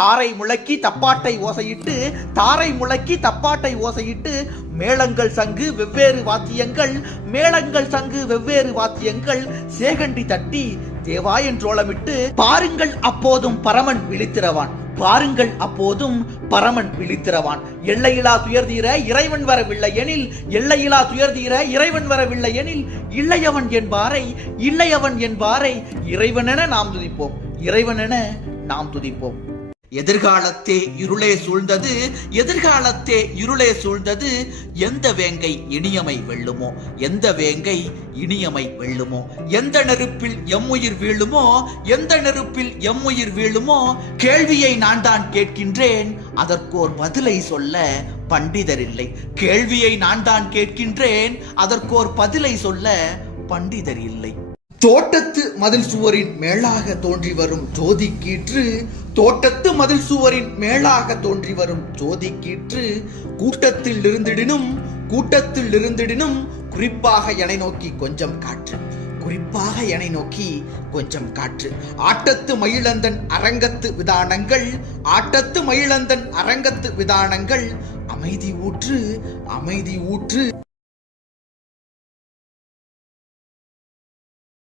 தாரை முழக்கி தப்பாட்டை ஓசையிட்டு தாரை முழக்கி தப்பாட்டை ஓசையிட்டு மேளங்கள் சங்கு வெவ்வேறு வாத்தியங்கள் மேளங்கள் சங்கு வெவ்வேறு வாத்தியங்கள் சேகண்டி தட்டி தேவா என்றோளமிட்டு பாருங்கள் அப்போதும் பரமன் விழித்திரவான் பாருங்கள் அப்போதும் பரமன் விழித்திரவான் எல்லையிலா துயர்தீர இறைவன் வரவில்லை எனில் எல்லையிலா துயர்தீர இறைவன் வரவில்லை எனில் இல்லையவன் என்பாரை இறைவனென நாம் துதிப்போம் இறைவனென நாம் துதிப்போம். எதிர்காலத்தே இருளே சூழ்ந்தது எதிர்காலத்தே இருளே சூழ்ந்தது எந்த வேங்கை இனியமை வெல்லுமோ எந்த வேங்கை இனியமை வெல்லுமோ எந்த நெருப்பில் எம்முயிர் வீழுமோ எந்த நெருப்பில் எம்முயிர் வீழுமோ கேள்வியை நான் தான் கேட்கின்றேன் அதற்கோர் பதிலை சொல்ல பண்டிதர் இல்லை கேள்வியை நான் தான் கேட்கின்றேன் அதற்கோர் பதிலை சொல்ல பண்டிதர் இல்லை. தோட்டத்து மதில் சுவரின் மேலாக தோன்றி வரும் ஜோதி கீற்று தோட்டத்து மதில் சுவரின் மேலாக தோன்றி வரும் ஜோதி கீற்று கூட்டத்தில் இருந்திடினும் குறிப்பாக எனை நோக்கி கொஞ்சம் காற்று குறிப்பாக எனை நோக்கி கொஞ்சம் காற்று ஆட்டத்து மயிலந்தன் அரங்கத்து விதானங்கள் ஆட்டத்து மயிலந்தன் அரங்கத்து விதானங்கள் அமைதி ஊற்று